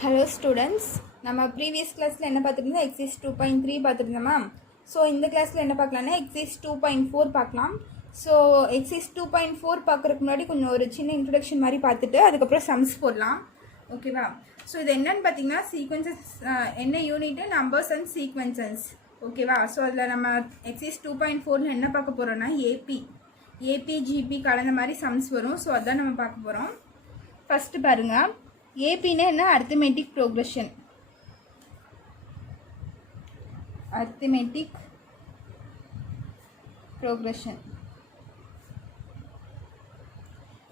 Hello students, நம்ம previous கிளாஸில் என்ன பார்த்துருந்தோம்? எக்ஸைஸ் 2.3 பார்த்துருந்தோமா? ஸோ இந்த கிளாஸில் என்ன பார்க்கலான்னா எக்ஸைஸ் 2.4 பார்க்கலாம். ஸோ எக்ஸைஸ் 2.4 பார்க்குறதுக்கு முன்னாடி கொஞ்சம் ஒரு சின்ன இன்ட்ரடக்ஷன் மாதிரி பார்த்துட்டு அதுக்கப்புறம் சம்ஸ் போடலாம். ஓகேவா? ஸோ இது என்னன்னு பார்த்தீங்கன்னா சீக்வன்சஸ், என்ன யூனிட்டு, நம்பர்ஸ் அண்ட் சீக்வன்சஸ். ஓகேவா? ஸோ அதில் நம்ம எக்ஸைஸ் 2.4 என்ன பார்க்க போகிறோன்னா ஏபி கலந்த மாதிரி சம்ஸ் வரும். ஸோ அதான் நம்ம பார்க்க போகிறோம். ஃபஸ்ட்டு பாருங்கள், ஏபின்னா என்ன? Arithmetic progression.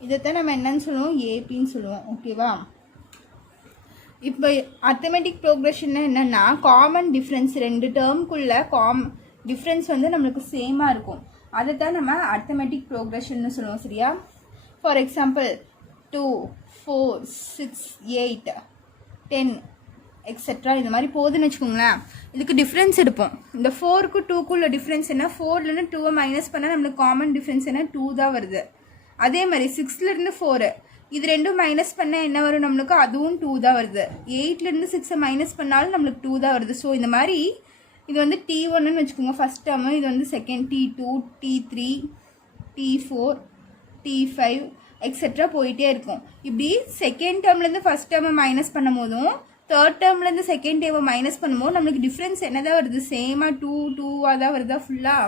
இதைத்தான் நம்ம என்னன்னு சொல்லுவோம்? ஏபின்னு சொல்லுவோம். ஓகேவா? இப்போ அரித்மெட்டிக் ப்ரோக்ரஷன்னா என்னென்னா காமன் டிஃப்ரென்ஸ், ரெண்டு டேர்முக்குள்ள டிஃப்ரென்ஸ் வந்து நம்மளுக்கு சேமாக இருக்கும். அதை தான் நம்ம அரித்மெட்டிக் ப்ரோக்ரஷன்னு சொல்லுவோம். சரியா? ஃபார் எக்ஸாம்பிள் 2, 4, 6, 8, 10 எக்ஸெட்ரா இந்த மாதிரி போகுதுன்னு வச்சுக்கோங்களேன். இதுக்கு டிஃப்ரென்ஸ் எடுப்போம். இந்த 4க்கு 2க்குள்ள டிஃப்ரென்ஸ் என்ன? 4லேருந்து 2 மைனஸ் பண்ணால் நம்மளுக்கு காமன் டிஃப்ரென்ஸ் என்ன? 2 தான் வருது. அதே மாதிரி 6லேருந்து 4 இது ரெண்டும் மைனஸ் பண்ணால் என்ன வரும் நம்மளுக்கு? அதுவும் 2 தான் வருது. 8லேருந்து 6 மைனஸ் பண்ணாலும் நம்மளுக்கு 2 தான் வருது. ஸோ இந்த மாதிரி இது வந்து T1ன்னு வச்சுக்கோங்க ஃபஸ்ட் டேர்மு. இது வந்து second, T2, T3, T4, T5 etcetera போயிட்டே இருக்கும். இப்படி செகண்ட் டேர்ம்லேருந்து ஃபஸ்ட் டேர்மை மைனஸ் பண்ணும் போதும் தேர்ட் டேர்ம்லேருந்து செகண்ட் டேர்மை மைனஸ் பண்ணும்போது நம்மளுக்கு டிஃப்ரென்ஸ் என்ன தான் வருது? சேமாக 2 தான் வருதா? ஃபுல்லாக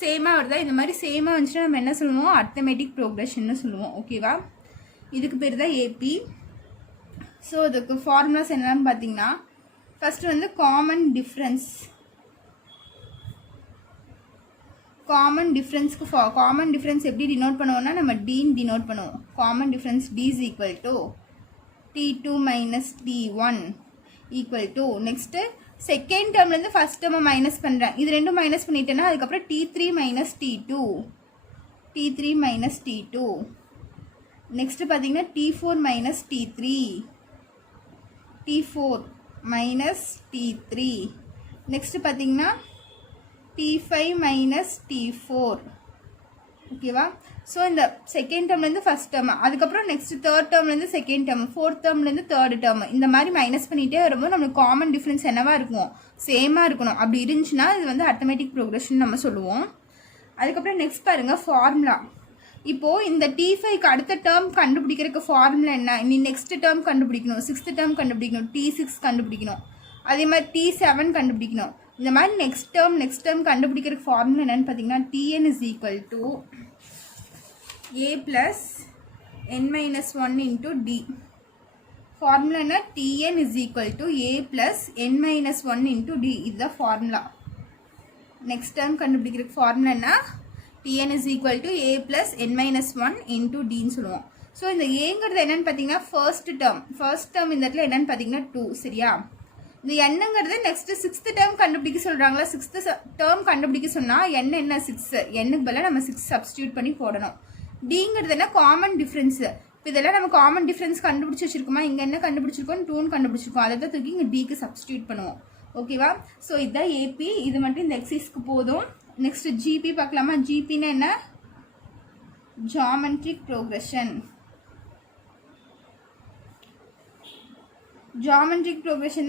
சேமாக வருதா? இந்த மாதிரி சேமாக வந்துச்சுன்னா நம்ம என்ன சொல்லுவோம்? அரித்மெட்டிக் ப்ரோக்ரஷன்னு சொல்லுவோம். ஓகேவா? இதுக்கு பேர் தான் ஏபி. ஸோ இதுக்கு ஃபார்முலாஸ் என்னன்னு பார்த்தீங்கன்னா ஃபஸ்ட்டு வந்து காமன் டிஃப்ரென்ஸ் எப்படி டினோட் பண்ணுவோம்னா நம்ம டீன் டினோட் பண்ணுவோம். Common difference D is equal to T2 minus T1 equal to next second டேர்ம்லேருந்து ஃபஸ்ட் டேர்மை மைனஸ் பண்ணுறேன். இது ரெண்டும் மைனஸ் பண்ணிட்டேன்னா அதுக்கப்புறம் T3 minus T2 நெக்ஸ்ட்டு பார்த்தீங்கன்னா T4 minus T3 நெக்ஸ்ட்டு பார்த்தீங்கன்னா T5 minus T4. ஓகேவா? ஸோ இந்த செகண்ட் டேர்ம்லேருந்து ஃபஸ்ட் டேர்ம், அதுக்கப்புறம் நெக்ஸ்ட் தேர்ட் டேர்ம்லேருந்து செகண்ட் டேர்ம், ஃபோர்த் டேர்ம்லேருந்து தேர்ட் டேர்ம், இந்த மாதிரி மைனஸ் பண்ணிகிட்டே வரும்போது நம்மளுக்கு காமன் டிஃப்ரென்ஸ் என்னவாக இருக்கும்? சேமாக இருக்கணும். அப்படி இருந்துச்சுன்னா இது வந்து அரித்மெட்டிக் ப்ரோக்ரஷன் நம்ம சொல்லுவோம். அதுக்கப்புறம் நெக்ஸ்ட் பாருங்கள் ஃபார்முலா. இப்போது இந்த T5க்கு அடுத்த டேர்ம் கண்டுபிடிக்கிறதுக்கு ஃபார்முலா என்ன? நீ நெக்ஸ்ட் டேர்ம் கண்டுபிடிக்கணும், 6th டேர்ம் கண்டுபிடிக்கணும், T6 கண்டுபிடிக்கணும், அதே மாதிரி T7 கண்டுபிடிக்கணும். இந்த மாதிரி நெக்ஸ்ட் டேர்ம் கண்டுபிடிக்கிறதுக்கு ஃபார்முலா என்னன்னு பார்த்தீங்கன்னா Tn is equal to a plus n minus 1 into d. Formula என்ன? Tn is equal to a plus n minus 1 into d. இதுதான் ஃபார்முலா. நெக்ஸ்ட் டேர்ம் கண்டுபிடிக்கிறதுக்கு ஃபார்முலா என்ன? Tn is equal to a plus n minus 1 into dன்னு சொல்லுவோம். So இந்த ஏங்கிறது என்னன்னு பார்த்தீங்கன்னா first term இந்த இடத்துல என்னன்னு பார்த்தீங்கன்னா 2. சரியா? இந்த என்னங்கிறது நெக்ஸ்ட் 6th டேர்ம் கண்டுபிடிக்க சொல்கிறாங்களா? 6th டேர்ம் கண்டுபிடிக்க சொன்னால் என்ன 6, என்னுக்கு பதிலாக நம்ம 6 சப்ஸ்டியூட் பண்ணி போடணும். டிங்கிறது என்ன? Common difference. இப்போ இதெல்லாம் நம்ம காமன் டிஃப்ரென்ஸ் கண்டுபிடிச்சி வச்சிருக்கோமா? இங்கே என்ன கண்டுபிடிச்சிருக்கோம்? 2ன்னு கண்டுபிடிச்சிருக்கோம். அதை தான் தூக்கி இங்கே டிக்கு சப்ஸ்டியூட் பண்ணுவோம். ஓகேவா? ஸோ இதுதான் ஏபி. இது மட்டும் இந்த எக்ஸைஸ்க்கு போதும். நெக்ஸ்ட் ஜிபி பார்க்கலாமா? ஜிபின்னா என்ன? ஜாமெட்ரிக் ப்ரோக்ரஷன்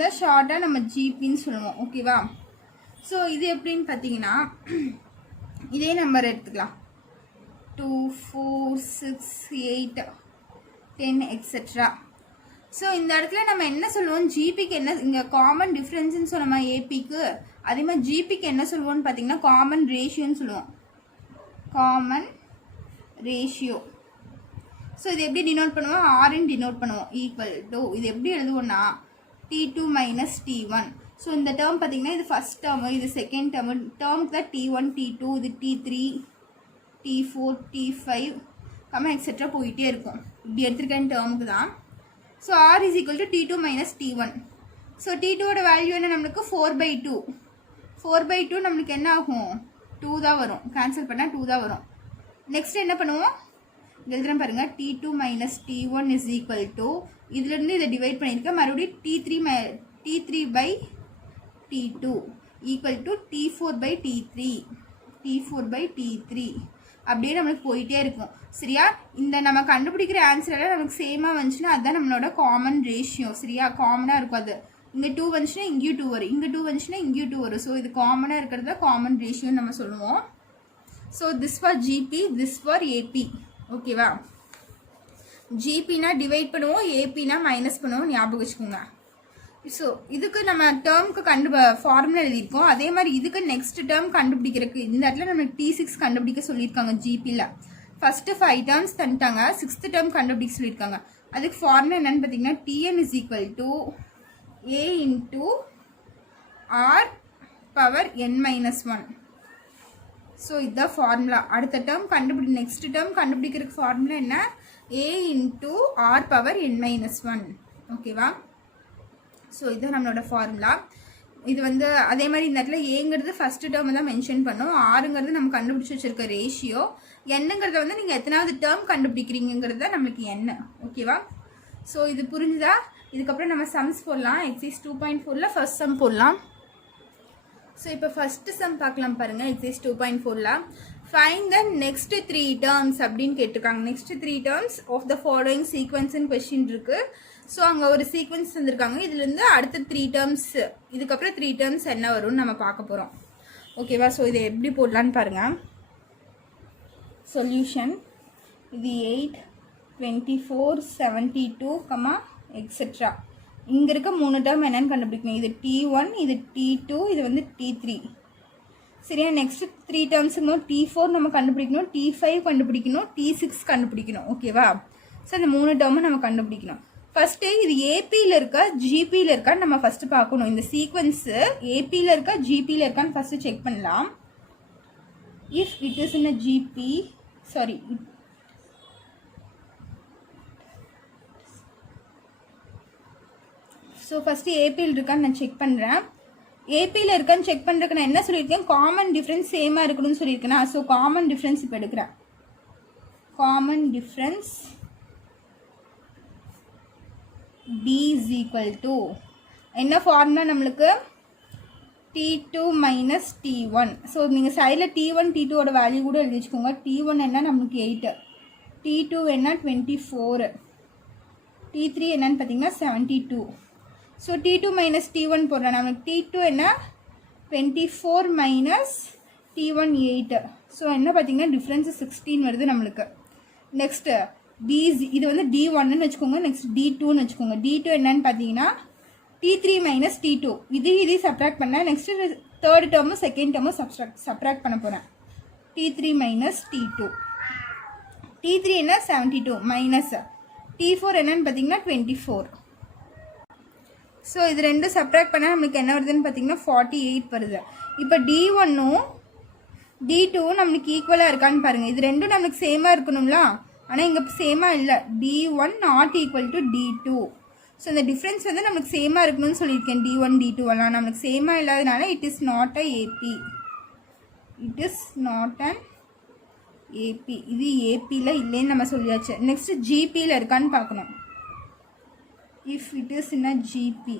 தான் ஷார்ட்டாக நம்ம ஜிபின்னு சொல்லுவோம். ஓகேவா? ஸோ இது எப்படின்னு பார்த்தீங்கன்னா இதே நம்பர் எடுத்துக்கலாம். 2, 4, 6, 8, 10 எக்ஸெட்ரா. ஸோ இந்த இடத்துல நம்ம என்ன சொல்லுவோம்? ஜிபிக்கு என்ன? இங்கே காமன் டிஃப்ரென்ஸ்ன்னு சொன்னோமா ஏபிக்கு, அதே மாதிரி ஜிபிக்கு என்ன சொல்லுவோம்னு பார்த்தீங்கன்னா காமன் ரேஷியோன்னு சொல்லுவோம். Common ratio. ஸோ இது எப்படி டினோட் பண்ணுவோம்? ஆர்ன்னு டினோட் பண்ணுவோம். ஈக்குவல் டு இது எப்படி எழுதுவோம்னா T2 minus T1. ஸோ இந்த டேர்ம் பார்த்தீங்கன்னா இது ஃபஸ்ட் டேர்மு, இது செகண்ட் டேர்முக்கு தான் T1, T2, இது T3, T4, T5 எக்ஸெட்ரா போயிட்டே இருக்கும். இப்படி எடுத்துருக்கேன் டேர்முக்கு தான். So R is equal to T2 minus T1. So T2ஓட வேல்யூ என்ன நம்மளுக்கு? 4/2. 4/2 நம்மளுக்கு என்ன ஆகும்? 2 தான் வரும். கேன்சல் பண்ணால் 2 தான் வரும். நெக்ஸ்ட் என்ன பண்ணுவோம்? எழுதுறேன் பாருங்கள். T2 minus T1 is equal to இதுலேருந்து இதை டிவைட் பண்ணியிருக்கேன். மறுபடியும் T3/T2 equal to T4/T3. அப்படியே நம்மளுக்கு போயிட்டே இருக்கும். சரியா? இந்த நம்ம கண்டுபிடிக்கிற ஆன்சரெல்லாம் நமக்கு சேமாக வந்துச்சுன்னா அதுதான் நம்மளோட காமன் ரேஷியோ. சரியா? காமனாக இருக்கும். அது இங்கே 2 வந்துச்சுன்னா இங்கேயும் 2 வரும், இங்கே 2 வந்துச்சுன்னா இங்கேயும் 2 வரும். ஸோ இது காமனாக இருக்கிறது தான் காமன் ரேஷியோன்னு நம்ம சொல்லுவோம். So this for GB, this for AB. ஓகேவா? ஜிபினா டிவைட் பண்ணுவோம், ஏபினா மைனஸ் பண்ணுவோம், ஞாபகம் வச்சுக்கோங்க. ஸோ இதுக்கு நம்ம டேர்முக்கு ஃபார்முலா எழுதியிருக்கோம். அதே மாதிரி இதுக்கு நெக்ஸ்ட் டேர்ம் கண்டுபிடிக்கிறதுக்கு இந்த இடத்துல நம்ம T6 கண்டுபிடிக்க சொல்லியிருக்காங்க ஜிபியில். ஃபஸ்ட்டு 5 டேர்ம்ஸ் தந்துட்டாங்க, 6th டேர்ம் கண்டுபிடிக்க சொல்லியிருக்காங்க. அதுக்கு ஃபார்முலா என்னன்னு பார்த்தீங்கன்னா Tn is equal to A into R power n-1. So இதுதான் ஃபார்முலா. அடுத்த டேர்ம் நெக்ஸ்ட் டேர்ம் கண்டுபிடிக்கிறதுக்கு ஃபார்முலா என்ன? A into R power n-1. ஓகேவா? ஸோ இதுதான் நம்மளோட ஃபார்முலா. இது வந்து அதே மாதிரி இந்த இடத்துல ஏங்கிறது ஃபஸ்ட்டு டேர்ம் தான் மென்ஷன் பண்ணோம், ஆறுங்கிறது நம்ம கண்டுபிடிச்சி வச்சுருக்க ரேஷியோ, என்னங்கிறத வந்து நீங்கள் எத்தனாவது டேர்ம் கண்டுபிடிக்கிறீங்கிறது தான் நம்மளுக்கு என்ன. ஓகேவா? ஸோ இது புரிஞ்சுதா? இதுக்கப்புறம் நம்ம சம்ஸ் போடலாம். எக்ஸைஸ் 2.4ல் ஃபர்ஸ்ட் சம் போடலாம். ஸோ இப்போ ஃபஸ்ட்டு சம் பார்க்கலாம் பாருங்கள். எக்ஸைஸ் 2.4ல் ஃபைண்ட் த நெக்ஸ்ட் 3 டேர்ம்ஸ் அப்படின்னு கேட்டிருக்காங்க. Next 3 terms of the following சீக்வன்ஸ்ன்னு கொஸ்டின் இருக்குது. ஸோ அங்கே ஒரு சீக்வன்ஸ் தந்திருக்காங்க. இதுலேருந்து அடுத்த 3 டேர்ம்ஸ், இதுக்கப்புறம் 3 டேர்ம்ஸ் என்ன வரும்னு நம்ம பார்க்க போகிறோம். ஓகேவா? ஸோ இதை எப்படி போடலான்னு பாருங்கள். சொல்யூஷன் இது 8, 24, 72, எக்ஸெட்ரா. இங்கே இருக்க 3 டேர்ம் என்னன்னு கண்டுபிடிக்கணும். இது T1, இது T2, இது வந்து T3. சரியா? நெக்ஸ்ட் 3 டேர்ம்ஸுங்க T4 நம்ம கண்டுபிடிக்கணும், T5 கண்டுபிடிக்கணும், T6 கண்டுபிடிக்கணும். ஓகேவா? ஸோ இந்த 3 டேர்மும் நம்ம கண்டுபிடிக்கணும். ஃபஸ்ட்டு இது ஏபியில் இருக்கா ஜிபியில் இருக்கான்னு நம்ம ஃபஸ்ட்டு பார்க்கணும். இந்த சீக்வன்ஸு ஏபியில் இருக்கா ஜிபியில் இருக்கான்னு ஃபஸ்ட்டு செக் பண்ணலாம். If it is in a GP, sorry, so first ஏபியில் இருக்கான்னு நான் செக் பண்ணுறேன். ஏபியில் இருக்கான்னு செக் பண்ணுறதுக்கு நான் என்ன சொல்லியிருக்கேன்? காமன் டிஃப்ரென்ஸ் சேமாக இருக்கணும்னு சொல்லியிருக்கேன்னா, ஸோ காமன் டிஃப்ரென்ஸ் இப்போ எடுக்கிறேன். Common difference B is equal to என்ன ஃபார்முலா நம்மளுக்கு? T2 minus T1. ஸோ நீங்கள் சைடில் T1 T2 வேல்யூ கூட எழுதி வச்சுக்கோங்க. T1 என்ன நம்மளுக்கு 8, T2 என்ன 24, T3 என்னன்னு பார்த்தீங்கன்னா 72. ஸோ T2 minus T1 போடுறேன். நம்மளுக்கு T2 என்ன 24 minus T1 8. ஸோ என்ன பார்த்தீங்கன்னா டிஃப்ரென்ஸ் 16 வருது நம்மளுக்கு. நெக்ஸ்ட்டு இது வந்து D1ன்னு வச்சுக்கோங்க. நெக்ஸ்ட் D2ன்னு வச்சுக்கோங்க. D2 என்னன்னு பார்த்தீங்கன்னா T3 மைனஸ் T2. இது சப்ராக்ட் பண்ணேன். நெக்ஸ்ட்டு தேர்ட் டேர்மும் செகண்ட் டேர்மும் சப்ராக்ட் பண்ண போகிறேன். T3 minus T2. T3 என்ன 72 மைனஸ் T4 என்னன்னு பார்த்தீங்கன்னா 24. ஸோ இது ரெண்டும் சப்ராக்ட் பண்ணால் நம்மளுக்கு என்ன வருதுன்னு பார்த்தீங்கன்னா 48 வருது. இப்போ D1ம் D2வும் நம்மளுக்கு ஈக்குவலாக இருக்கான்னு பாருங்கள். இது ரெண்டும் நம்மளுக்கு சேமாக இருக்கணும்ல, ஆனால் இங்கே சேமாக இல்லை. D1 not equal to D2. So இந்த டிஃப்ரென்ஸ் வந்து நம்மளுக்கு சேமாக இருக்கணும்னு சொல்லியிருக்கேன். D1 D2 எல்லாம் நம்மளுக்கு சேமாக இல்லாதனால it is not a AP. It is not an AP. இது ஏபியில் இல்லைன்னு நம்ம சொல்லியாச்சு. நெக்ஸ்ட்டு ஜிபியில் இருக்கான்னு பார்க்கணும். If it is in a GP.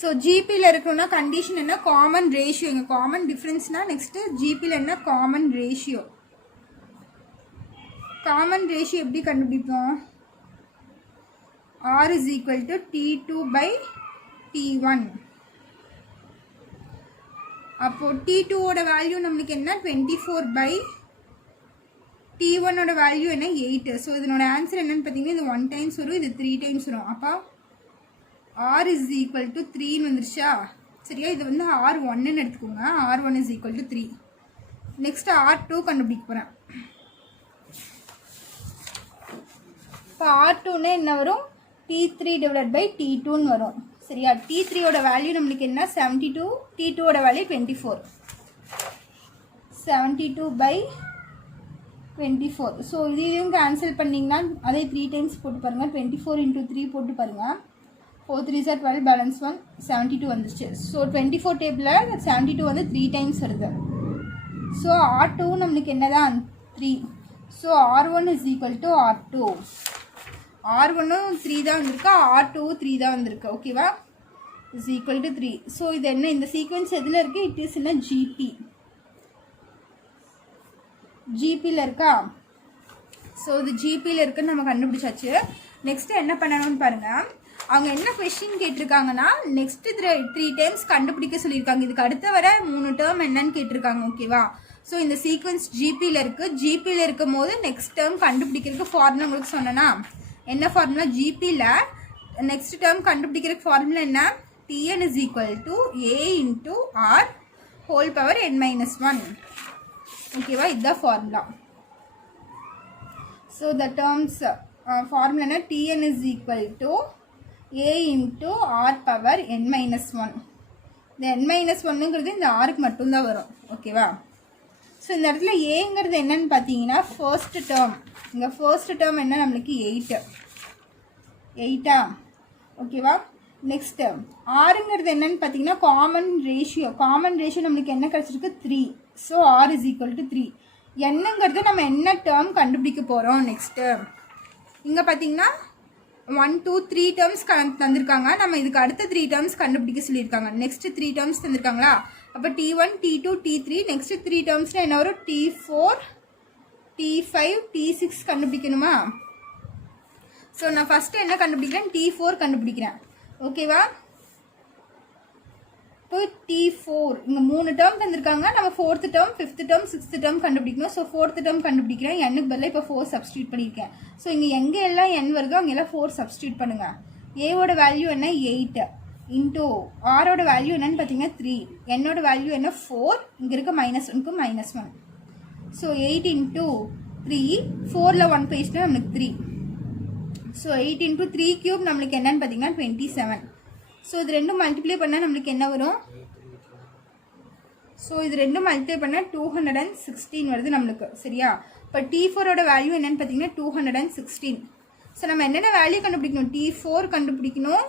So ஜிபியில் இருக்கணும்னா கண்டிஷன் என்ன? Common ratio. இங்கே காமன் டிஃப்ரென்ஸ்னால் நெக்ஸ்ட்டு ஜிபியில் என்ன? Common ratio. காமன் ரேஷியோ எப்படி கண்டுபிடிப்போம்? R is equal to T2 by T1. அப்போ T2 ஓட வேல்யூ நம்மளுக்கு என்ன? 24 by T1 ஓட வேல்யூ என்ன? 8. ஸோ இதனோட ஆன்சர் என்னன்னு பார்த்தீங்கன்னா இது 1 டைம்ஸ் வரும், இது 3 டைம்ஸ் வரும். அப்போ R is equal to 3ன்னு வந்துருச்சா? சரியா? இது வந்து R1ன்னு எடுத்துக்கோங்க. R1 is equal to 3. Next R2 கண்டுபிடிக்க போகிறேன். இப்போ R2ன்னு என்ன வரும்? T3 divided by T2ன்னு வரும். சரியா? T3 ஓட வேல்யூ நம்மளுக்கு என்ன? 72. T2 ஓட வேல்யூ 24. 72 by 24. ஸோ இதையும் கேன்சல் பண்ணிங்கன்னா அதே 3 டைம்ஸ் போட்டு பாருங்கள். 24 into 3 போட்டு பாருங்கள். 4 3s are 12, பேலன்ஸ் 1 72 வந்துச்சு. ஸோ 24 டேபிளில் 72 வந்து 3 டைம்ஸ் வருது. ஸோ R2 நம்மளுக்கு என்ன தான்? 3. So R1 is equal to R2. R1ம் 3 தான் வந்திருக்கு, R2ம் 3 தான் வந்திருக்கு. ஓகேவா? Is equal to 3. ஸோ இது என்ன? இந்த சீக்வன்ஸ் எதில் இருக்குது? It is in a GP. ஜிபியில் இருக்கா. ஸோ இது ஜிபியில் இருக்குன்னு நம்ம கண்டுபிடிச்சாச்சு. நெக்ஸ்ட்டு என்ன பண்ணணும்னு பாருங்கள். அவங்க என்ன கொஸ்டின் கேட்டிருக்காங்கன்னா நெக்ஸ்ட் 3 டைம்ஸ் கண்டுபிடிக்க சொல்லியிருக்காங்க. இதுக்கு அடுத்த வர 3 டேர்ம் என்னன்னு கேட்டிருக்காங்க. ஓகேவா. ஸோ இந்த சீக்வன்ஸ் ஜிபியில் இருக்குது. ஜிபியில் இருக்கும் போது நெக்ஸ்ட் டேர்ம் கண்டுபிடிக்கிறதுக்கு ஃபார்முலா உங்களுக்கு சொன்னேன்னா என்ன ஃபார்முலா, ஜிபியில் நெக்ஸ்ட் டேர்ம் கண்டுபிடிக்கிறதுக்கு ஃபார்முலா என்ன, Tn is equal to a into r whole power n minus 1. ஓகேவா, இதுதான் formula. So the terms formula என்ன, Tn is equal to a into r power n minus 1. இந்த n minus 1ங்கிறது இந்த ஆருக்கு மட்டும்தான் வரும். ஓகேவா. ஸோ இந்த இடத்துல ஏங்கிறது என்னன்னு பார்த்தீங்கன்னா ஃபர்ஸ்ட் டேர்ம். இங்கே ஃபர்ஸ்ட் டேர்ம் என்ன நம்மளுக்கு 8. ஓகேவா. நெக்ஸ்ட்டு ஆறுங்கிறது என்னன்னு பார்த்தீங்கன்னா காமன் ரேஷியோ. காமன் ரேஷியோ நம்மளுக்கு என்ன கிடச்சிருக்கு 3. So r is equal to 3. என்னங்கிறது நம்ம என்ன டேர்ம் கண்டுபிடிக்க போகிறோம் நெக்ஸ்ட்டு. இங்கே பார்த்தீங்கன்னா 1 2 3 டேர்ம்ஸ் தந்திருக்காங்க. நம்ம இதுக்கு அடுத்த 3 டேர்ம்ஸ் கண்டுபிடிக்க சொல்லியிருக்காங்க. நெக்ஸ்ட் 3 டேர்ம்ஸ் தந்திருக்காங்களா. அப்போ T1 T2 T3 நெக்ஸ்ட் 3 டேர்ம்ஸில் என்ன வரும், T4 T5 T6 கண்டுபிடிக்கணுமா. ஸோ நான் ஃபஸ்ட்டு என்ன கண்டுபிடிக்கிறேன், T4 கண்டுபிடிக்கிறேன். ஓகேவா. இப்போ T4 இங்கே 3 டேர்ம் தந்திருக்காங்க. நம்ம 4th term 5th term 6th term கண்டுபிடிக்கணும். ஸோ 4th டேர்ம் கண்டுபிடிக்கிறேன். எண்ணுக்கு பதிலாக இப்போ 4 சப்ஸ்டியூட் பண்ணியிருக்கேன். ஸோ இங்கே எங்கே எல்லாம் n வருதோ அங்கே எல்லாம் 4 சப்ஸ்டியூட் பண்ணுங்கள். ஏவோட வேல்யூ என்ன 8 இன்டூ ஆரோட வேல்யூ என்னன்னு பார்த்தீங்கன்னா 3. என்னோட வேல்யூ என்ன 4. இங்கே இருக்க -1க்கு -1. ஸோ 8 இன்டூ 3 4ல் 1 பேஜ்னா நம்மளுக்கு 3. ஸோ 8 இன்டூ 3 கியூப் நம்மளுக்கு என்னன்னு பார்த்தீங்கன்னா 27. ஸோ இது ரெண்டும் மல்டிப்ளை பண்ணால் நம்மளுக்கு என்ன வரும், ஸோ இது ரெண்டும் மல்டிப்ளை பண்ணால் 216 வருது நம்மளுக்கு. சரியா. இப்போ T4ஓட வேல்யூ என்னன்னு பார்த்தீங்கன்னா 216. ஸோ நம்ம என்னென்ன வேல்யூ கண்டுபிடிக்கணும், T4 கண்டுபிடிக்கணும்,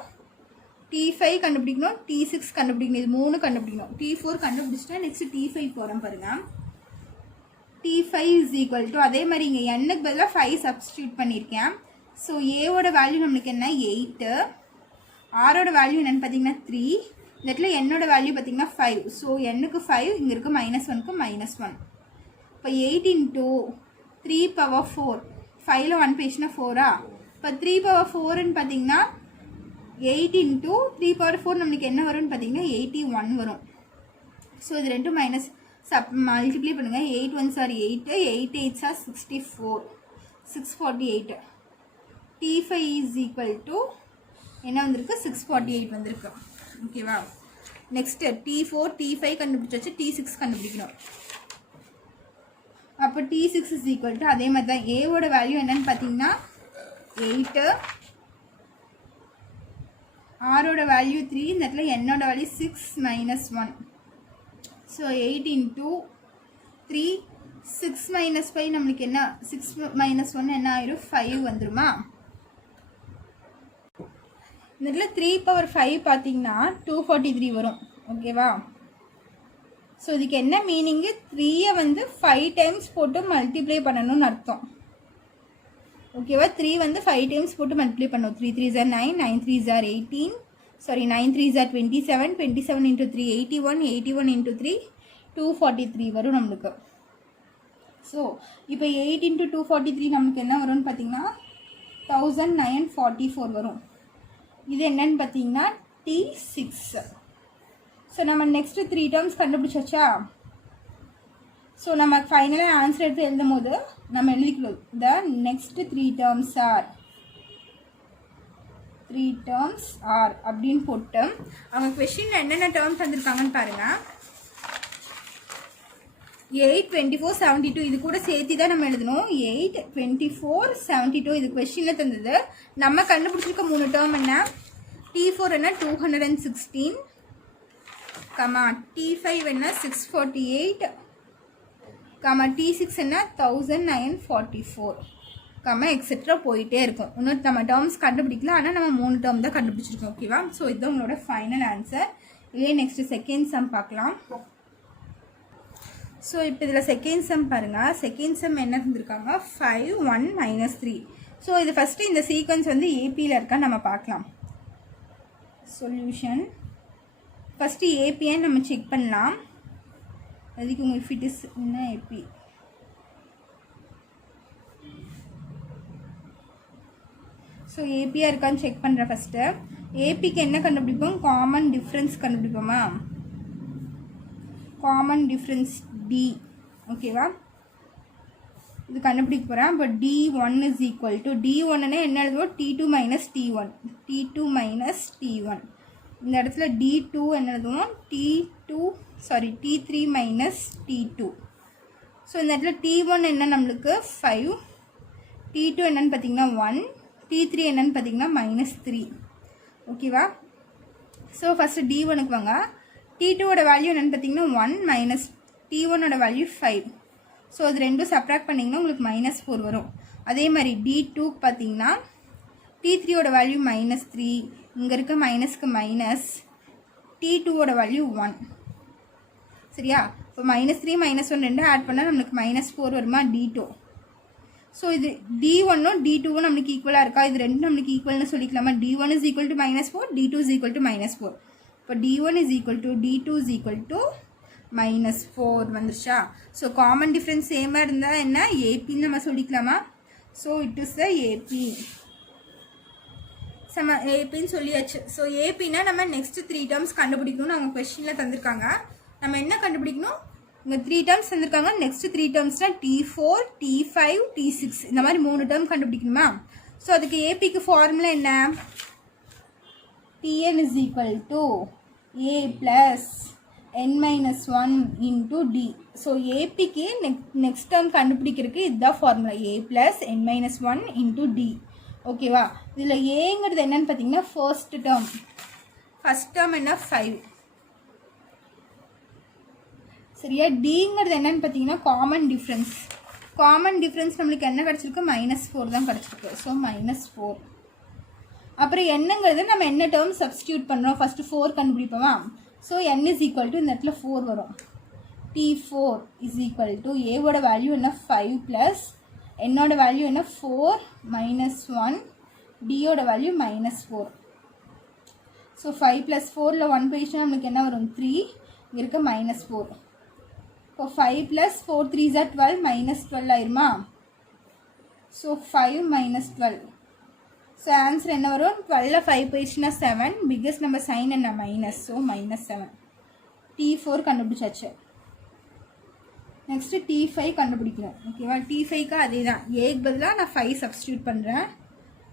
T5 கண்டுபிடிக்கணும், T6 கண்டுபிடிக்கணும். இது 3 கண்டுபிடிக்கணும். T4 கண்டுபிடிச்சிட்டா நெக்ஸ்ட் T5 போகிறோம் பாருங்கள். T5 இஸ் ஈக்குவல் டு அதே மாதிரி இங்கே என்னக்கு பதிலாக 5 சப்ஸ்டியூட் பண்ணியிருக்கேன். ஸோ ஏவோட வேல்யூ நம்மளுக்கு என்ன 8. ஆரோட வேல்யூ என்னென்னு பார்த்தீங்கன்னா 3. இந்த இடத்துல என்னோட வேல்யூ பார்த்தீங்கன்னா 5. ஸோ என்னுக்கு 5 இங்கே இருக்க -1க்கு -1. இப்போ 8 இன்டூ 3 பவர் 4 5ல் 1 பேஜ்னா 4. இப்போ 3 பவர் 4ன்னு பார்த்தீங்கன்னா 8 இன்டூ 3 பவர் 4 நம்மளுக்கு என்ன வரும்னு பார்த்தீங்கன்னா 81 வரும். ஸோ இது ரெண்டும் மைனஸ் மல்டிப்ளை பண்ணுங்கள். 8 1s are 8, 8 8s are 64, 648. T5 is equal to என்ன வந்திருக்கு 648 வந்திருக்கு. ஓகேவா. நெக்ஸ்ட்டு T4 T5 கண்டுபிடிச்சாச்சு. T6 கண்டுபிடிக்கணும். அப்போ T6 இஸ் ஈக்குவல் டு அதே மாதிரி தான் ஏவோட வேல்யூ என்னன்னு பார்த்தீங்கன்னா 8, ஆரோட வேல்யூ 3. இந்த இடத்துல என்னோட வேல்யூ 6 -1. ஸோ 8 இன்டூ 3 6 - 5 நம்மளுக்கு என்ன 6 - 1 என்ன ஆயிரும் 5 வந்துருமா. இந்த இடத்துல 3 பவர் 5 பார்த்தீங்கன்னா 243 வரும். ஓகேவா. ஸோ இதுக்கு என்ன மீனிங்கு, 3யை வந்து 5 டைம்ஸ் போட்டு மல்டிப்ளை பண்ணணும்னு அர்த்தம். ஓகேவா. 3 வந்து 5 டைம்ஸ் போட்டு மல்டிப்ளை பண்ணும். 3 3s are 9, 9 3s are 18, sorry 9 3s are 27, 27 into 3 81, 81 into 3 243 வரும் நம்மளுக்கு. ஸோ இப்போ 8 into 243 நம்மளுக்கு என்ன வரும்னு பார்த்தீங்கன்னா 1944 வரும். இது என்னன்னு பார்த்தீங்கன்னா T6. ஸோ நம்ம நெக்ஸ்ட்டு 3 டேர்ம்ஸ் கண்டுபிடிச்சாச்சா. ஸோ நம்ம ஃபைனலாக ஆன்சர் எடுத்து எழுதும் போது நம்ம எழுதிக்கலாம் த நெக்ஸ்ட் 3 டேர்ம்ஸ் ஆர் அப்படின்னு போட்டு அவங்க கொஸ்டினில் என்னென்ன டேர்ம்ஸ் தந்திருக்காங்கன்னு பாருங்கள். 8 24 72 இது கூட சேர்த்து தான் நம்ம எழுதணும். 8 24 72 இது கொஸ்டினில் தந்தது. நம்ம கண்டுபிடிச்சிருக்க 3 டேர்ம் என்ன, T4 என்ன 216, T5 என்ன 648, T6 என்ன 1944, எக்ஸெட்ரா போயிட்டே இருக்கும். இன்னும் நம்ம டேர்ம்ஸ் கண்டுபிடிக்கல, ஆனால் நம்ம 3 டேர்ம் தான் கண்டுபிடிச்சிருக்கோம். ஓகேவா. ஸோ இதுதான் உங்களோட ஃபைனல் ஆன்சர். இதே நெக்ஸ்ட் செகண்ட் சம் பார்க்கலாம். ஸோ இப்போ இதில் செகண்ட் சம் பாருங்கள். செகண்ட் சம் என்ன இருந்திருக்காங்க 5 1 -3. ஸோ இது ஃபஸ்ட்டு இந்த சீக்வன்ஸ் வந்து ஏபியில் இருக்கா நம்ம பார்க்கலாம். சொல்யூஷன் ஃபஸ்ட்டு ஏபின்னு நம்ம செக் பண்ணலாம். அதுக்கு உங்களுக்கு ஃபிட் இஸ் என்ன ஏபி ஸோ ஏபியாக இருக்கான்னு செக் பண்ணுறேன் ஃபஸ்ட்டு. ஏபிக்கு என்ன கண்டுபிடிப்போம்? காமன் டிஃப்ரென்ஸ் கண்டுபிடிப்போமா? Common difference D. ஓகேவா, இது கண்டுபிடிக்க போகிறேன். இப்போ D1 இஸ் ஈக்குவல் டு D1ன்னா என்ன எழுதுவோம்? T2 minus T1. T2 minus T1. இந்த இடத்துல D2 என்ன எழுதுவோம்? T3 minus T2. ஸோ இந்த இடத்துல T1 என்ன நம்மளுக்கு 5, T2 என்னன்னு பார்த்தீங்கன்னா 1, T3 என்னன்னு பார்த்தீங்கன்னா -3. ஓகேவா, ஸோ ஃபஸ்ட்டு D1க்கு வாங்க. T2ஓட வேல்யூ என்னென்னு பார்த்தீங்கன்னா 1 மைனஸ் T1ஓட வேல்யூ 5. ஸோ அது ரெண்டும் சப்ராக்ட் பண்ணிங்கன்னா உங்களுக்கு -4 வரும். அதே மாதிரி D2 பார்த்தீங்கன்னா T3ஓட வேல்யூ -3, இங்கே இருக்க மைனஸ்க்கு மைனஸ், T2ஓட வேல்யூ 1. சரியா, இப்போ -3 -1 ரெண்டும் ஆட் பண்ணால் நம்மளுக்கு -4 வருமா? D2. ஸோ இது D1ம் D2வும் நம்மளுக்கு ஈக்குவலாக இருக்கா? இது ரெண்டும் நம்மளுக்கு ஈக்குவல்னு சொல்லிக்கலாமா? D1 is equal to -4, D2 is equal to -4. இப்போ D1 is equal to D2 is equal to -4 வந்துருச்சா? ஸோ காமன் டிஃப்ரென்ஸ் சேமாக இருந்தால் என்ன? ஏபின்னு நம்ம சொல்லிக்கலாமா? So it is the AP. ஏபின்னு சொல்லியாச்சு. ஸோ ஏபின்னா நம்ம நெக்ஸ்ட் 3 டேர்ம்ஸ் கண்டுபிடிக்கணும்னு அவங்க கொஸ்டினில் தந்திருக்காங்க. நம்ம என்ன கண்டுபிடிக்கணும்? இங்கே 3 டேர்ம்ஸ் தந்திருக்காங்க. நெக்ஸ்ட் 3 டேர்ம்ஸ்னால் T4, T5, T6 இந்த மாதிரி 3 டேர்ம் கண்டுபிடிக்கணுமா? ஸோ அதுக்கு ஏபிக்கு ஃபார்முலா என்ன? Tn is equal to A plus n-1 into D. So ஏபிக்கு நெக்ஸ்ட் டேர்ம் கண்டுபிடிக்கிறதுக்கு இதுதான் formula, A plus n-1 into D. ஓகேவா, இதில் ஏங்கிறது என்னன்னு பார்த்தீங்கன்னா ஃபர்ஸ்ட் டேர்ம் என்ன 5. சரியா, டிங்கிறது என்னன்னு பார்த்தீங்கன்னா காமன் டிஃப்ரென்ஸ் நம்மளுக்கு என்ன கிடச்சிருக்கு? -4 தான் கிடச்சிருக்கு. ஸோ -4. அப்புறம் என்னங்கிறது நம்ம என்ன டேர்ம் சப்ஸ்டியூட் பண்ணுறோம்? ஃபஸ்ட்டு 4 கண்டுபிடிப்போமா? So n is equal to இந்த இடத்துல 4 வரும். T4 இஸ் ஈக்குவல் டு ஏவோட வேல்யூ என்ன 5 ப்ளஸ் என்னோட வேல்யூ என்ன 4 -1, டியோட வேல்யூ -4. ஸோ 5 + 4ல் 1 போயிடுச்சுன்னா நம்மளுக்கு என்ன வரும்? 3. இங்கே இருக்க -4. இப்போ 5 + 4 3s are 12, -12 ஆயிருமா? ஸோ 5 - 12. ஸோ ஆன்சர் என்ன வரும்? 12ல் 5 போயிடுச்சுன்னா 7, பிக்கஸ்ட் நம்பர் சைன் என்ன? மைனஸ். ஸோ -7. T4 கண்டுபிடிச்சாச்சு. நெக்ஸ்ட்டு T5 கண்டுபிடிக்கணும். ஓகேவா, T5க்கு அதே தான். ஏக்கு பதிலாக நான் 5 சப்ஸ்டியூட் பண்ணுறேன்.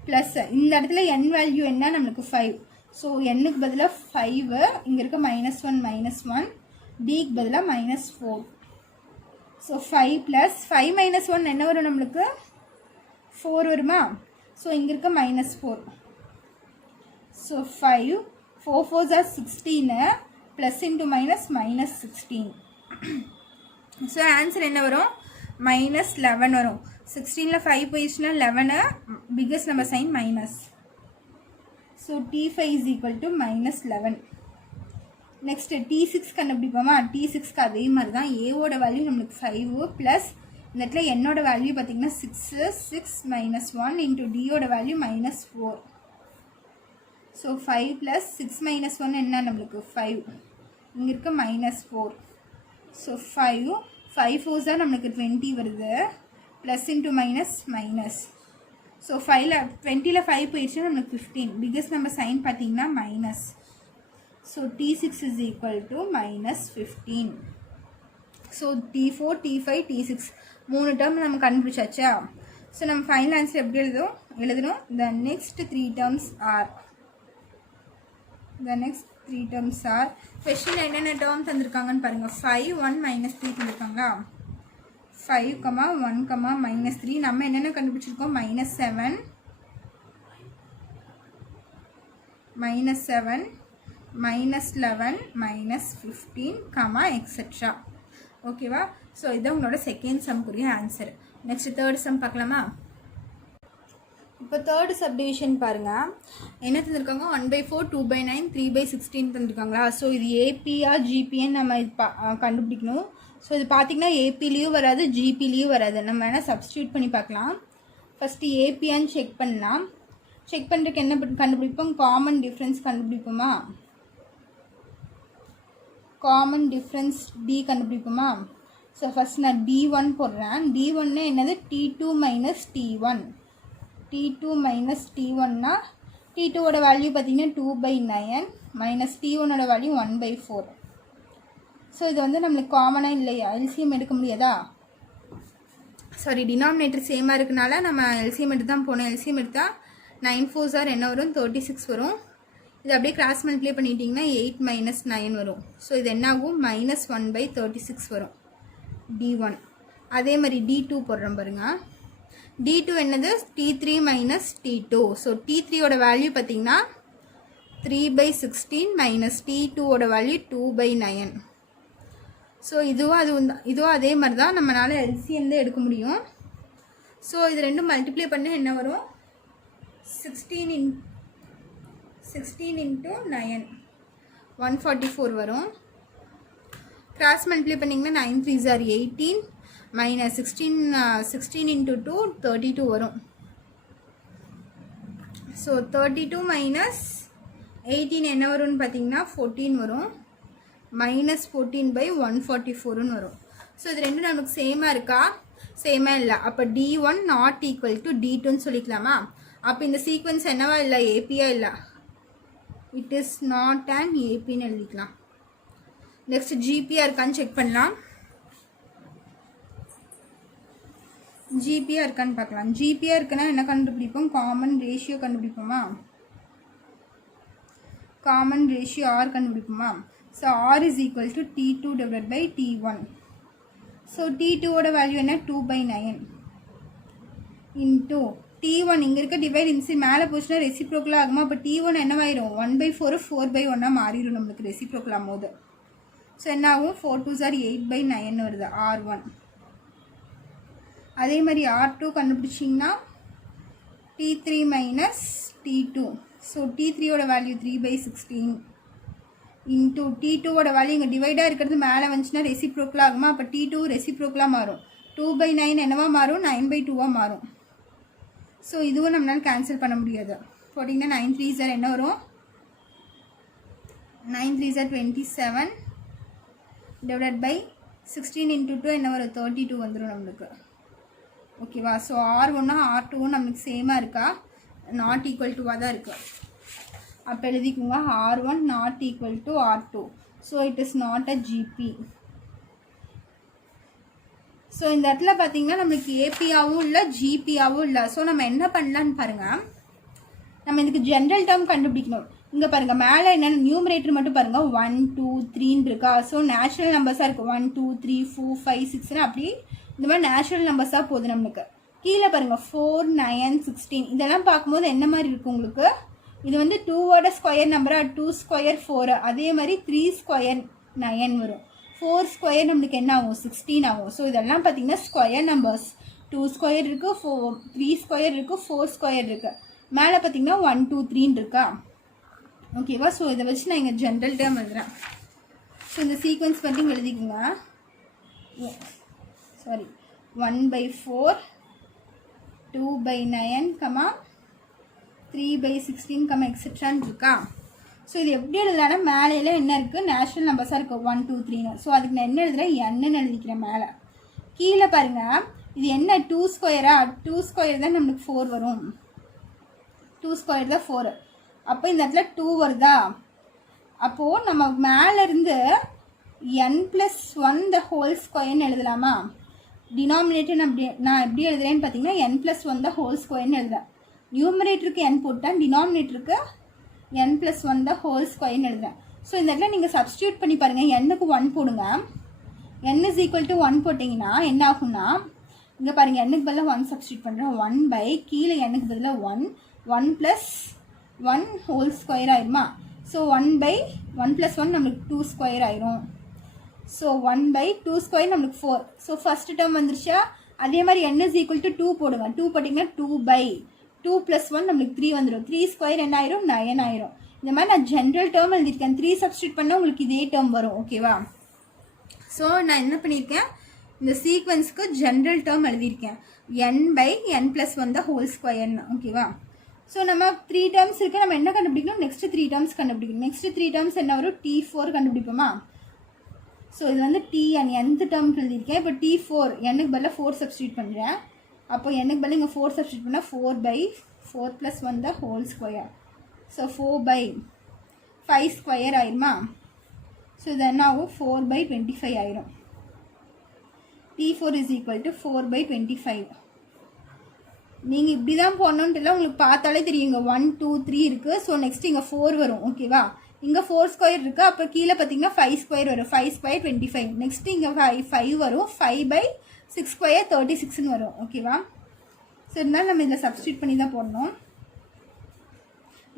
ப்ளஸ் இந்த இடத்துல n வேல்யூ என்ன? நம்மளுக்கு 5. ஸோ என்னுக்கு பதிலாக 5, இங்கே இருக்க -1 -1, டிக்கு பதிலாக -4. ஸோ 5 + 5 - 1 என்ன வரும்? நம்மளுக்கு 4 வருமா? ஸோ இங்கே இருக்க -4. So 5 4 4s are 16, plus into minus -16. So answer என்ன வரும்? -11 வரும். 16ல் 5 போயிடுச்சுன்னா 11, biggest number sign minus. So T5 is equal to -11. Next T6 கண்டுபிடிப்போமா? T6க்கு அதே மாதிரி தான். ஏவோட வேல்யூ நம்மளுக்கு 5 ப்ளஸ் இந்த இடத்துல என்னோட வேல்யூ பார்த்திங்கன்னா 6 -1 இன்ட்டு டியோட வேல்யூ -4. ஸோ 5 + 6 - 1 என்ன? நம்மளுக்கு 5. இங்கே இருக்க -4. ஸோ 5 4s தான் நம்மளுக்கு 20 வருது, ப்ளஸ் இன்ட்டு மைனஸ். ஸோ 20ல் 5 போயிடுச்சுன்னா நம்மளுக்கு 15, பிக்கஸ்ட் நம்பர் சைன் பார்த்தீங்கன்னா minus. So T6 is equal to -15. So T4, T5, T6 3 term நம்ம கண்டுபிடிச்சாச்சா? ஸோ நம்ம ஃபைனல் ஆன்சர் எப்படி எழுதணும்? The next 3 terms are கொஸ்டினில் என்னென்ன டேர்ம் தந்திருக்காங்கன்னு பாருங்கள். 5 1 -3 தந்திருக்காங்களா? 5, 1, -3. நம்ம என்னென்ன கண்டுபிடிச்சிருக்கோம்? -7 -11 -15, எக்ஸெட்ரா. ஓகேவா, ஸோ இதுதான் உங்களோட செகண்ட் சம்க்குரிய ஆன்சர். நெக்ஸ்ட் தேர்ட் சம் பார்க்கலாமா? இப்போ தேர்டு சப்டிவிஷன் பாருங்கள். என்ன தந்திருக்காங்க? 1/4, 2/9, 3/16 தந்திருக்காங்களா? ஸோ இது ஏபியா ஜிபின்னு நம்ம இது கண்டுபிடிக்கணும். ஸோ இது பார்த்திங்கன்னா ஏபிலையும் வராது, ஜிபிலையும் வராது. நம்ம வேணால் சப்ஸ்டியூட் பண்ணி பார்க்கலாம். ஃபஸ்ட்டு ஏபியான்னு செக் பண்ணலாம். செக் பண்ணுறதுக்கு என்ன கண்டுபிடிப்போம்? காமன் டிஃப்ரென்ஸ் கண்டுபிடிப்போமா? காமன் டிஃப்ரென்ஸ் டி கண்டுபிடிப்போமா? ஸோ ஃபஸ்ட் நான் D1 போடுறேன். D1 என்னது? T2 - T1. T2 minus T1னா T2ஓட value பார்த்தீங்கன்னா 2/9 மைனஸ் T1ஓட வேல்யூ 1/4. ஸோ இது வந்து நம்மளுக்கு காமனாக இல்லையா, எல்சிஎம் எடுக்க முடியாதா? சாரி, டினாமினேட்டர் சேமாக இருக்கனால நம்ம எல்சிஎம் எடுத்து தான் போனோம். எல்சிஎம் எடுத்தால் 9 4s are என்ன வரும், 36 வரும். இது அப்படியே கிராஸ் மல்டிப்ளை பண்ணிட்டீங்கன்னா 8 மைனஸ் 9 வரும். ஸோ இது என்ன ஆகும், -1/36 வரும் D1. அதே மாதிரி D2 போடுறோம் பாருங்க. D2 என்னது, T3 மைனஸ் T2. ஸோ T3ஓட வேல்யூ பார்த்தீங்கன்னா 3/16 மைனஸ் T2ஓட வேல்யூ 2/9. ஸோ இதுவும் அதே மாதிரி தான் நம்மளால் எல்சிஎம் தான் எடுக்க முடியும். ஸோ இது ரெண்டும் மல்டிப்ளை பண்ண என்ன வரும், 16 into 9 144 வரும். கிராஸ் மல்டிப்ளை பண்ணிங்கன்னா 9 3s are 18 மைனஸ் 16 into 2 32 வரும். ஸோ 32 மைனஸ் 18 என்ன வரும்னு பார்த்தீங்கன்னா 14 வரும். -14 by 144 வரும். ஸோ இது ரெண்டும் நமக்கு சேமாக இருக்கா, சேமாக இல்லை. அப்போ D1 நாட் ஈக்குவல் டு D2ன்னு சொல்லிக்கலாமா? அப்போ இந்த சீக்வன்ஸ் என்னவா இல்லை, ஏபியா இல்லை, இட் இஸ் நாட் அண்ட் ஏபின்னு எழுதிக்கலாம். நெக்ஸ்ட் ஜிபியா இருக்கான்னு செக் பண்ணலாம். ஜிபியா இருக்கான்னு பார்க்கலாம். ஜிபியா இருக்குன்னா என்ன கண்டுபிடிப்போம், காமன் ரேஷியோ கண்டுபிடிப்போமா? காமன் ரேஷியோ ஆர் கண்டுபிடிப்போமா? So R is equal to T2 divide by T1. So T2ஓட வேல்யூ என்ன, 2/9 இன்டூ T1. இங்கே இருக்க டிவைட் இன்சி மேலே போச்சுன்னா ரெசிப்ரோக்கலாக ஆகுமா? அப்போ T1 என்னவாயிரும், 1/4 4/1 மாறிடும் நம்மளுக்கு ரெசிப்ரோக்கலாக போது. ஸோ என்ன ஆகும், 4 2s are 8/9 வருது R1. அதே மாதிரி R2 கண்டுபிடிச்சிங்கன்னா T3 மைனஸ் T2. ஸோ T3ஓட வேல்யூ 3/16 இன்டூ T2ஓட வேல்யூ இங்கே டிவைடாக இருக்கிறது மேலே வந்துச்சுன்னா ரெசிப்ரோக்கலாக ஆகுமா? அப்போ T2 ரெசிப்ரோக்கலாக மாறும். 2/9 என்னவா மாறும், 9/2 மாறும். ஸோ இதுவும் நம்மளால் கேன்சல் பண்ண முடியாது. போட்டிங்கன்னா 9 3s are என்ன வரும், 9 3s are 27 divide by 16 into 2 என்ன வரும், 32 வந்துடும் நம்மளுக்கு. ஓகேவா? ஸோ R1 R2 நம்மளுக்கு சேமாக இருக்கா, நாட் ஈக்குவல் டுவாக தான் இருக்குது. அப்போ எழுதிக்குங்க, R1 not equal to R2. So it is not a GP. So இந்த இடத்துல பார்த்தீங்கன்னா நம்மளுக்கு ஏபியாவும் இல்லை ஜிபியாவும் இல்லை. ஸோ நம்ம என்ன பண்ணலான்னு பாருங்கள், நம்ம இதுக்கு ஜென்ரல் டேர்ம் கண்டுபிடிக்கணும். இங்கே பாருங்கள், மேலே என்னென்ன நியூமரேட்டர் மட்டும் பாருங்கள், 1 2 3 இருக்கா. ஸோ நேச்சுரல் நம்பர்ஸாக இருக்குது, 1 2 3 4 5 6ன்னு அப்படி இந்த மாதிரி நேச்சுரல் நம்பர்ஸாக போகுது நம்மளுக்கு. கீழே பாருங்கள் 4 9 16 இதெல்லாம் பார்க்கும்போது என்ன மாதிரி இருக்குது உங்களுக்கு, இது வந்து 2ஓட ஸ்கொயர் நம்பராக 2 ஸ்கொயர் 4, அதே மாதிரி 3 ஸ்கொயர் 9 வரும். 4 ஸ்கொயர் நம்மளுக்கு என்ன ஆகும், 16 ஆகும். ஸோ இதெல்லாம் பார்த்தீங்கன்னா ஸ்கொயர் நம்பர்ஸ். 2 ஸ்கொயர் இருக்குது, 3 ஸ்கொயர் இருக்குது, 4 ஸ்கொயர் இருக்குது. மேலே பார்த்தீங்கன்னா 1 2 3 இருக்கா. ஓகேவா? ஸோ இதை வச்சு நான் இங்கே ஜென்ரல் டேர்ம் எழுதுறேன். ஸோ இந்த சீக்வன்ஸ் மட்டும் எழுதிக்கோங்க. சாரி, 1/4 2/9 3/16 எக்ஸெட்ரான்னு இருக்கா. ஸோ இது எப்படி எழுதுறான்னா, மேலேலாம் என்ன இருக்குது, நேச்சுரல் நம்பர்ஸாக இருக்குது 1 2 3ன்னு. ஸோ அதுக்கு நான் என்ன எழுதுறேன், என்னன்னு எழுதிக்கிறேன் மேலே. கீழே பாருங்கள், இது என்ன 2 ஸ்கொயரா, 2 ஸ்கொயர் தான் நம்மளுக்கு 4 வரும். 2 ஸ்கொயர் தான் 4. அப்போ இந்த இடத்துல 2 வருதா. அப்போது நம்ம மேலேருந்து n+1 the whole ஸ்கொயர்னு எழுதலாமா? டினாமினேட்டர் நான் எப்படி எழுதுறேன்னு பார்த்தீங்கன்னா n+1 the whole ஸ்கொயர்னு எழுதுறேன். நியூமரேட்டருக்கு n போட்டேன், டினாமினேட்டருக்கு n+1 the whole ஸ்கொயர்னு எழுதுறேன். ஸோ இந்த இடத்துல நீங்கள் சப்ஸ்டியூட் பண்ணி பாருங்கள், n-க்கு 1 போடுங்க. n is equal to 1 போட்டிங்கன்னா என்ன ஆகும்னா, இங்கே பாருங்கள், n-க்கு பதிலாக 1 சப்ஸ்டியூட் பண்ணுறேன். 1 by கீழே n-க்கு பதிலாக 1 1 + 1 ஹோல் ஸ்கொயர் ஆயிருமா. ஸோ 1 by 1 + 1 நம்மளுக்கு 2 ஸ்கொயர் ஆயிரும். ஸோ 1 by 2 ஸ்கொயர் நம்மளுக்கு 4. ஸோ ஃபஸ்ட்டு டேர்ம் வந்துருச்சா. அதே மாதிரி n is equal to 2 போடுங்க. 2 போட்டிங்கன்னா 2 by 2 + 1 நம்மளுக்கு 3 வந்துடும். 3 ஸ்கொயர் என்ன ஆயிரும், 9 ஆயிரும். இந்த மாதிரி நான் ஜென்ரல் டேர்ம் எழுதியிருக்கேன். 3 சப்ஸ்டியூட் பண்ணால் உங்களுக்கு இதே டேர்ம் வரும். ஓகேவா? ஸோ நான் என்ன பண்ணியிருக்கேன், இந்த சீக்வன்ஸுக்கு ஜென்ரல் டேர்ம் எழுதியிருக்கேன், n/n+1 the whole ஸ்கொயர்னு. ஓகேவா? ஸோ நம்ம 3 டேர்ம்ஸ் இருக்குது, நம்ம என்ன கண்டுபிடிக்கணும், நெக்ஸ்ட் 3 டேர்ம்ஸ் கண்டுபிடிக்கணும். நெக்ஸ்ட் 3 டேர்ம்ஸ் என்ன வரும், T4 கண்டுபிடிப்போமா. ஸோ இது வந்து Tn nth டேர்ம் எழுதியிருக்கேன். இப்போ T4 n-க்கு பதிலாக 4 சப்ஸ்டியூட் பண்ணுறேன். அப்போ என்னுக்கு பதில் இங்கே 4 சப்ஸ்டியூட் பண்ணால் 4/4 + 1 the whole square. So 4/5 square ஆயிருமா? ஸோ இது என்ன ஆகும்? 4/25 ஆயிரும். T4 is equal to 4/25. நீங்கள் இப்படி தான் போடணுன்ட்டு இல்லை, உங்களுக்கு பார்த்தாலே தெரியுங்க. 1 2 3 இருக்குது. ஸோ நெக்ஸ்ட் இங்கே 4 வரும். ஓகேவா? இங்கே 4 ஸ்கொயர் இருக்குது. அப்புறம் கீழே பார்த்தீங்கன்னா 5 ஸ்கொயர் வரும். 5 ஸ்கொயர் 25. நெக்ஸ்ட்டு இங்கே 5 வரும். 5/6 ஸ்கொயர் 36ன்னு வரும். ஓகேவா? ஸோ இருந்தாலும் நம்ம இதில் சப்ஸ்டியூட் பண்ணி தான் போடணும்.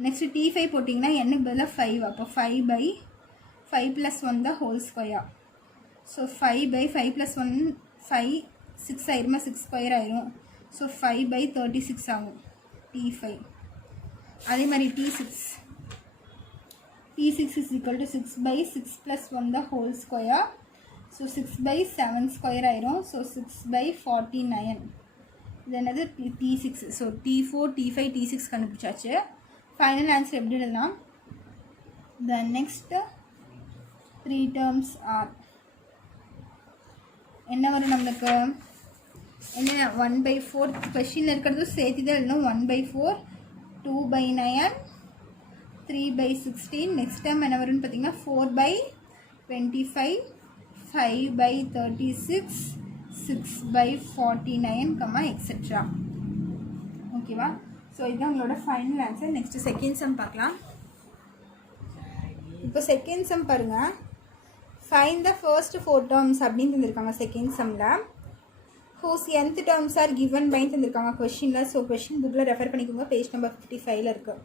நெக்ஸ்ட்டு T5 போட்டிங்கன்னா என்னுக்கு பதிலாக 5. அப்போ 5/5 + 1 the whole square. ஸோ 5/5 + 1 5 6 ஆயிருமா? 6 ஸ்கொயர் ஆயிரும். ஸோ 5/36 ஆகும் T5. அதே மாதிரி T6 is equal to 6/6 + 1 the whole square. So 6/7 square ஆயிரும். ஸோ 6/49. இது என்னது? T6. So T4 T5 T6 கண்டுபிடிச்சாச்சு. ஃபைனல் ஆன்சர் எப்படி எழுதலாம்? The next 3 terms are என்ன வரும் நம்மளுக்கு? என்ன 1/4 கொஷினில் இருக்கிறது சேர்த்து தான் எழுதணும். 1/4 2/9 3/16. நெக்ஸ்ட் டைம் என்ன வரும்னு பார்த்தீங்கன்னா 4/25 5/36 6/49 எக்ஸெட்ரா. ஓகேவா? ஸோ இதுதான் உங்களோட final answer. Next second sum பார்க்கலாம். இப்போ செகண்ட் சம் பாருங்கள். ஃபைண்ட் த ஃபர்ஸ்ட் 4 terms அப்படின்னு தந்திருக்காங்க செகண்ட் சம்மில். whose nth terms are given by தந்திருக்காங்க கொஷினில். ஸோ கொஷின் புக்கில் ரெஃபர் பண்ணிக்கோங்க. பேஜ் நம்பர் 55 இருக்குது.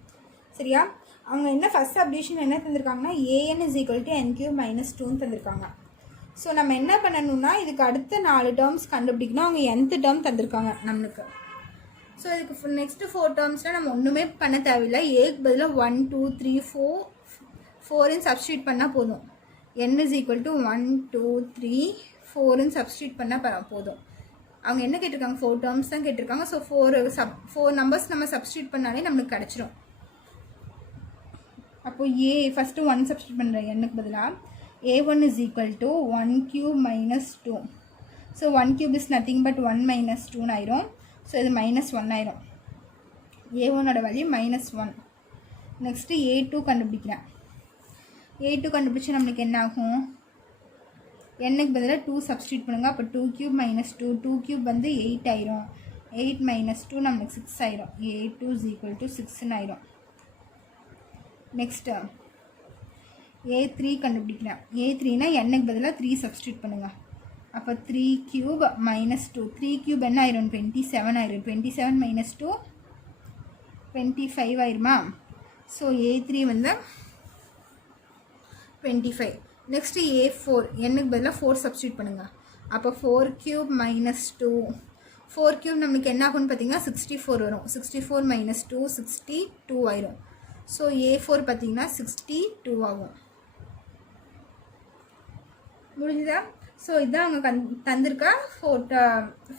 சரியா? அவங்க என்ன ஃபஸ்ட் சப்டிவிஷன் என்ன தந்திருக்காங்கன்னா an is equal to n³ - 2ன்னு தந்திருக்காங்க. ஸோ நம்ம என்ன பண்ணணும்னா இதுக்கு அடுத்த 4 terms கண்டுபிடிக்கணும். அவங்க nth term தந்திருக்காங்க நம்மளுக்கு. ஸோ இதுக்கு நெக்ஸ்ட்டு 4 termஸ்னால் நம்ம ஒன்றுமே பண்ண தேவையில்லை. ஏக்கு பதிலாக 1 2 3 4ன்னு சப்ஸ்டியூட் பண்ணால் போதும். n is equal to 1 2 3 4ன்னு substitute பண்ணால் போதும். அவங்க என்ன கேட்டிருக்காங்க? 4 terms தான் கேட்டிருக்காங்க. ஸோ 4 நம்பர்ஸ் நம்ம சப்ஸ்டியூட் பண்ணாலே நம்மளுக்கு கிடச்சிரும். அப்போது ஃபஸ்ட்டு 1 சப்ஸ்டியூட் பண்ணுறேன் என்னுக்கு பதிலாக. a1 is equal to 1³ - 2. So 1³ is nothing but 1 - 2 ஆயிரும். ஸோ இது -1 ஆயிரும். a1ஓட வேல்யூ -1. நெக்ஸ்ட்டு a2 கண்டுபிடிக்கிறேன். a2 கண்டுபிடிச்சா நம்மளுக்கு என்ன ஆகும்? என்னுக்கு பதிலாக 2 சப்ஸ்டியூட் பண்ணுங்கள். அப்போ 2³ - 2 2³ வந்து 8 ஆயிரும். 8 - 2 நம்மளுக்கு 6 ஆயிரும். a2 is equal to 6ன்னு ஆயிரும். நெக்ஸ்ட்டு a3 கண்டுபிடிக்கிறேன். a3னா என்னுக்கு பதிலாக 3 சப்ஸ்டியூட் பண்ணுங்கள். அப்போ 3³ - 2 3³ என்ன ஆயிரும்? 27 ஆயிரும். 27 - 2 25 ஆயிருமா? ஸோ a3 வந்து 25. நெக்ஸ்ட்டு a4 என்னுக்கு பதிலாக 4 சப்ஸ்டியூட் பண்ணுங்கள். அப்போ 4³ - 2 4³ நம்மளுக்கு என்ன ஆகும்னு பார்த்தீங்கன்னா 64 வரும். 64 - 2 62 ஆயிரும். ஸோ a4 பார்த்தீங்கன்னா 62 ஆகும். முடிஞ்சுதா? ஸோ இதான் அவங்க தந்திருக்கா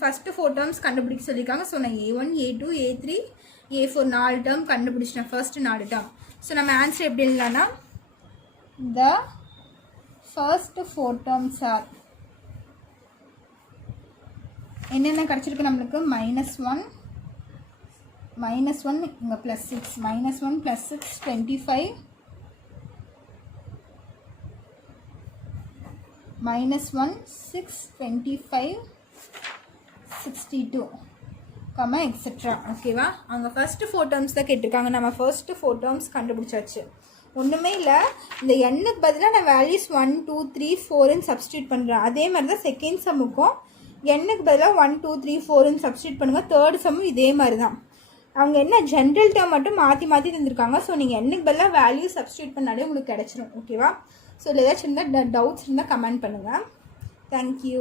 ஃபஸ்ட்டு 4 terms கண்டுபிடிக்க சொல்லியிருக்காங்க. ஸோ நான் a1 a2 a3 a4 4 term கண்டுபிடிச்சிட்டேன். First 4 term. ஸோ நம்ம ஆன்சர் எப்படி இல்லைன்னா the first 4 terms are என்னென்ன கிடச்சிருக்கு நம்மளுக்கு? -1 இங்கே +6 -1 + 6 25 -1 6 25 62 எக்ஸெட்ரா. ஓகேவா? அவங்க ஃபஸ்ட்டு 4 terms தான் கேட்டிருக்காங்க. நம்ம ஃபர்ஸ்ட்டு 4 terms கண்டுபிடிச்சாச்சு. ஒன்றுமே இல்லை. இந்த எண்ணுக்கு பதிலாக நான் வேல்யூஸ் 1 2 3 4ன்னு சப்ஸ்டியூட் பண்ணுறேன். அதே மாதிரி தான் செகண்ட் சம்முக்கும் எண்ணுக்கு பதிலாக 1 2 3 4ன்னு சப்ஸ்டியூட் பண்ணுங்கள். தேர்ட் சம்மும் இதே மாதிரி தான். அவங்க என்ன ஜென்ரல் டேர்ம் மட்டும் மாற்றி தந்திருக்காங்க. ஸோ நீங்கள் எண்ணுக்கு பதிலாக வேல்யூ சப்ஸ்டியூட் பண்ணாலே உங்களுக்கு கிடச்சிரும். ஓகேவா? ஸோ இல்லை ஏதாச்சும் இருந்தால் டவுட்ஸ் இருந்தால் கமெண்ட் பண்ணுங்கள். தேங்க்யூ.